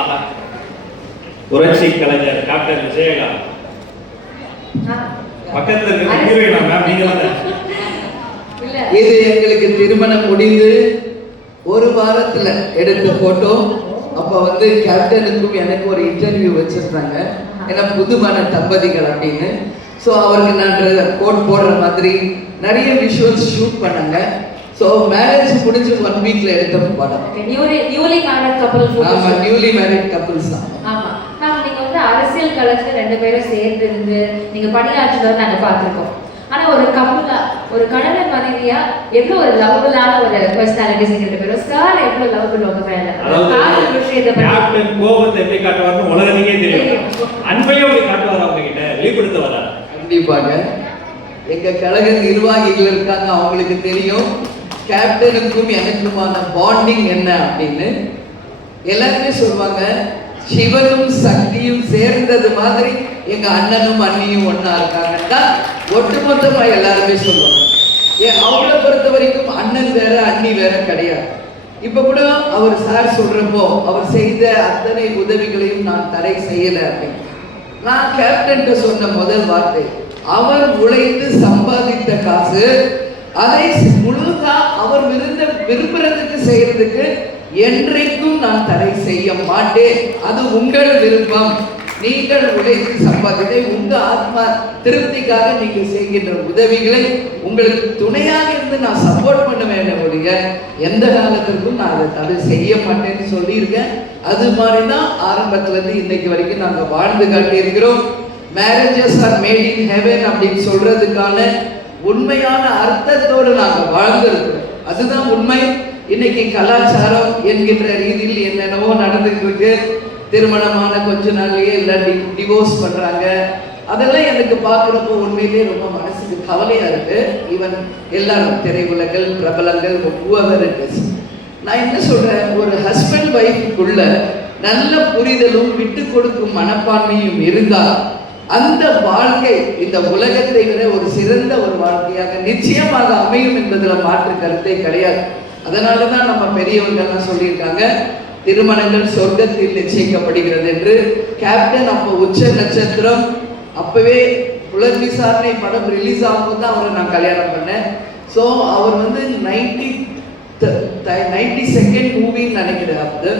ஆஹா புரட்சி கலைஞர் கேப்டன் விஜயகாந்த். பக்கத்துல இருக்கிற ஹீரோயினா மேம் நீங்க இது எங்களுக்கு திருமணம் முடிந்து ஒரு வாரத்துல எடுத்த போட்டோ அப்ப வந்து கேப்டனுக்கும் எனக்கு ஒரு இன்டர்வியூ வச்சிருந்தாங்க. ஏன்னா புதுமண தம்பதிகள் அப்படின்னு. ஸோ அவருக்கு நான் கோட் போடுற மாதிரி நிறைய விஷுவல்ஸ் ஷூட் பண்ணாங்க. ஸோ மேரேஜ் முடிஞ்சு ஒன் வீக்ல எடுத்த படம். நியூலி நியூலி மேரட் கப்பல் ஆமா நியூலி மேரிட் கப்புள்ஸ் தான். ஆமா. மேம் நீங்க வந்து அரசியல் களத்துல ரெண்டு பேரும் சேர்ந்து இருந்து நீங்க பணியாற்றுறத நாங்க பார்த்திருக்கோம். ஆனா ஒரு கப்பலா ஒரு கணவன் மனைவியா எவ்வளவு ஒரு லவ்வபிளான ஒரு பர்சனாலிட்டிஸ் ரெண்டு பேரும்? சார் எவ்வளவு லவ்வபிள் உங்க மேல? காதல் விஷயத்தை பத்தி. கேப்டன் கோபத்தை எப்படி காட்டுவார்னு உலகத்துக்கே தெரியும். அன்பையும் அப்படி காட்டுவார் அவங்க கிட்ட வெளிப்படுத்த வரா கண்டிப்பாக எங்க கழக நிர்வாகிகள் இருக்காங்க அவங்களுக்கு தெரியும். கேப்டனுக்கும் எனக்குமான பாண்டிங் என்ன அப்படின்னு எல்லாருமே சொல்லுவாங்க சிவனும் சக்தியும் சேர்ந்தது மாதிரி எங்க அண்ணனும் அண்ணியும் ஒன்னா இருக்காங்கன்னா ஒட்டுமொத்தமா எல்லாருமே சொல்லுவாங்க. ஏன் அவங்கள பொறுத்த வரைக்கும் அண்ணன் வேற அண்ணி வேற கிடையாது. இப்ப கூட அவர் சார் சொல்றப்போ அவர் செய்த அத்தனை உதவிகளையும் நான் தடை செய்யல அப்படின்னு. நான் கேப்டன் சொன்ன முதல் வார்த்தை அவர் உழைத்து சம்பாதித்த காசு அதை முழுதா அவர் விருந்த விரும்புறதுக்கு செய்யறதுக்கு என்றைக்கும் நான் தடை செய்ய மாட்டேன். அது உங்கள் விருப்பம். நீங்கள் உழைத்து சம்பாதித்தை உங்க ஆத்மா திருப்திக்காக நீங்க செய்கின்ற உதவிகளை உங்களுக்கு துணையாக இருந்து நான் சப்போர்ட் பண்ணுவேன் ஒழிய எந்த காலத்திற்கும் நான் அதை தடை செய்ய மாட்டேன்னு சொல்லியிருக்கேன். அது மாதிரி தான் ஆரம்பத்துல இருந்து இன்னைக்கு வரைக்கும் நாங்கள் வாழ்ந்து காட்டியிருக்கிறோம். Marriages are made in heaven அப்படின்னு சொல்றதுக்கான உண்மையான அர்த்தத்தோடு நாங்கள் வாழ்ந்திருக்கிறோம் அதுதான் உண்மை. இன்னைக்கு கலாச்சாரம் என்கின்ற ரீதியில் என்னென்னவோ நடந்துட்டு இருக்கு திருமணமான கொஞ்ச நாள்லயே எல்லாம் டிவோர்ஸ் பண்றாங்க. அதெல்லாம் எனக்கு பார்க்குறப்போ உண்மையிலே ரொம்ப மனசுக்கு கவலையா இருக்கு. ஈவன் எல்லாரும் திரையுலகள் பிரபலங்கள் whoever it நான் என்ன சொல்றேன்? ஒரு ஹஸ்பண்ட் ஒய்ஃபுக்குள்ள நல்ல புரிதலும் விட்டு கொடுக்கும் மனப்பான்மையும் இருந்தால் அந்த வாழ்க்கை இந்த உலகத்தை விட ஒரு சிறந்த ஒரு வாழ்க்கையாக நிச்சயமாக அமையும் என்பதில் மாற்று கருத்தே கிடையாது. அதனால தான் நம்ம பெரியவங்கெல்லாம் சொல்லியிருக்காங்க திருமணங்கள் சொர்க்கத்தில் நிச்சயிக்கப்படுகிறது என்று. கேப்டன் அப்போ உச்ச நட்சத்திரம் அப்பவே புலர் விசாரணை படம் ரிலீஸ் ஆகும்போது தான் அவரை நான் கல்யாணம் பண்ணேன். ஸோ அவர் வந்து நைன்டி நைன்டி செகண்ட் மூவின்னு நினைக்கிறேன் அது.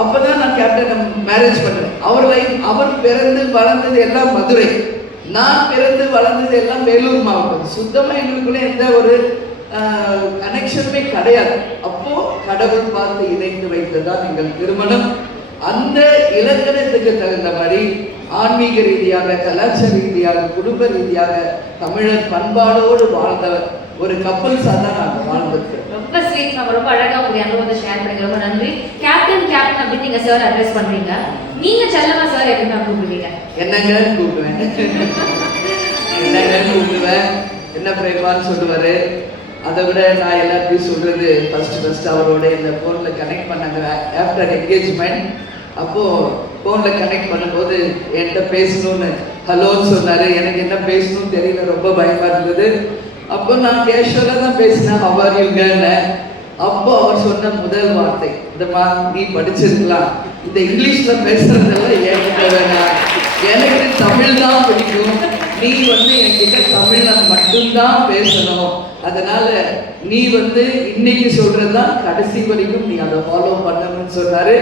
அப்பதான் நான் கேப்டன் மேரேஜ் பண்ணேன் அவர் லைஃப் அவர் பிறந்து வளர்ந்தது எல்லாம் மதுரை. நான் பிறந்து வளர்ந்தது எல்லாம் வேலூர் மாவட்டம். சுத்தமா எங்களுக்குள்ள எந்த ஒரு கனெக்ஷனுமே கிடையாது. அப்போ கடவுள் பார்த்து இணைந்து வைத்ததுதான் எங்கள் திருமணம். அந்த இலக்கணத்துக்கு தகுந்த மாதிரி ஆன்மீக ரீதியாக கலாச்சார ரீதியாக குடும்ப ரீதியாக தமிழர் பண்பாடோடு வாழ்ந்தவர் ஒரு கப்பல்ஸாக தான் நாங்கள் வாழ்ந்திருக்கிறோம் ரொம்ப ஸ்வீட் ரொம்ப அழகாக உங்க அனுபவத்தை ஷேர் பண்ணி ரொம்ப நன்றி. கேப்டன் அப்படின்னு நீங்க சார் அட்ரஸ் பண்றீங்க. நீங்க செல்லமா சார் எப்படின்னா கூப்பிடுவீங்க என்னங்க கூப்பிடுவேன்? என்னங்க கூப்பிடுவேன்? என்ன பிரேமான்னு சொல்லுவாரு. அதை விட நான் எல்லாத்தையும் சொல்றது ஃபர்ஸ்ட் ஃபர்ஸ்ட் அவரோட இந்த ஃபோன்ல கனெக்ட் பண்ணாங்க. ஆஃப்டர் என்கேஜ்மெண்ட் அப்போ ஃபோன்ல கனெக்ட் பண்ணும்போது என்கிட்ட பேசணும்னு ஹலோன்னு சொன்னாரு. எனக்கு என்ன பேசணும்னு தெரியல. ரொம்ப பயமா இருந்தது. அப்போ நான் கேஷுவலாக தான் பேசினேன். அவர் யூங்கன்னு அப்போ அவர் சொன்ன முதல் வார்த்தை. இந்த மா நீ படிச்சிருக்கலாம். இந்த இங்கிலீஷ்ல பேசுறதெல்லாம் என்கிட்ட வேணாம். எனக்கு தமிழ் தான் பிடிக்கும். நீ வந்து என்கிட்ட தமிழ்ல மட்டும்தான் பேசணும். அதனால நீ வந்து இன்னைக்கு சொல்றதுதான் கடைசி வரைக்கும் நீ அதை ஃபாலோ பண்ணணும்னு சொன்னாரு.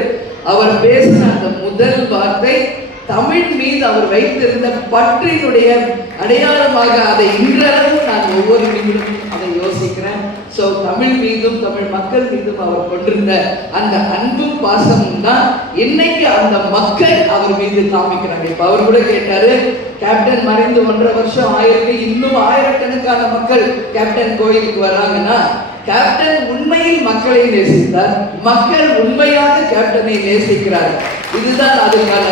அவர் பேசின அந்த முதல் வார்த்தை தமிழ் மீது அவர் வைத்திருந்த பற்றினுடைய அடையாளமாக அதை இன்றளவும் நான் ஒவ்வொரு நிமிடமும் அதை யோசிக்கிறேன். ஸோ தமிழ் மீதும் தமிழ் மக்கள் மீதும் அவர் கொண்டிருந்த அந்த அன்பும் பாசமும் தான் இன்னைக்கு அந்த மக்கள் அவர் மீது காமிக்கிறாங்க. இப்போ அவர் கூட கேட்டாரு கேப்டன் மறைந்து ஒன்றரை வருஷம் ஆயிருக்கு. இன்னும் ஆயிரக்கணக்கான மக்கள் கேப்டன் கோயிலுக்கு வர்றாங்கன்னா கேப்டன் உண்மையில் மக்களை நேசித்தார். மக்கள் உண்மையாக கேப்டனை நேசிக்கிறார். இதுதான் அதுக்கான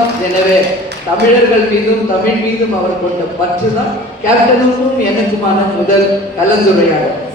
அர்த்தம் எனவே தமிழர்கள் மீதும் தமிழ் மீதும் அவர் கொண்ட பற்று தான் கேப்டனுக்கும் எனக்குமான முதல் கலந்துரையாடல்.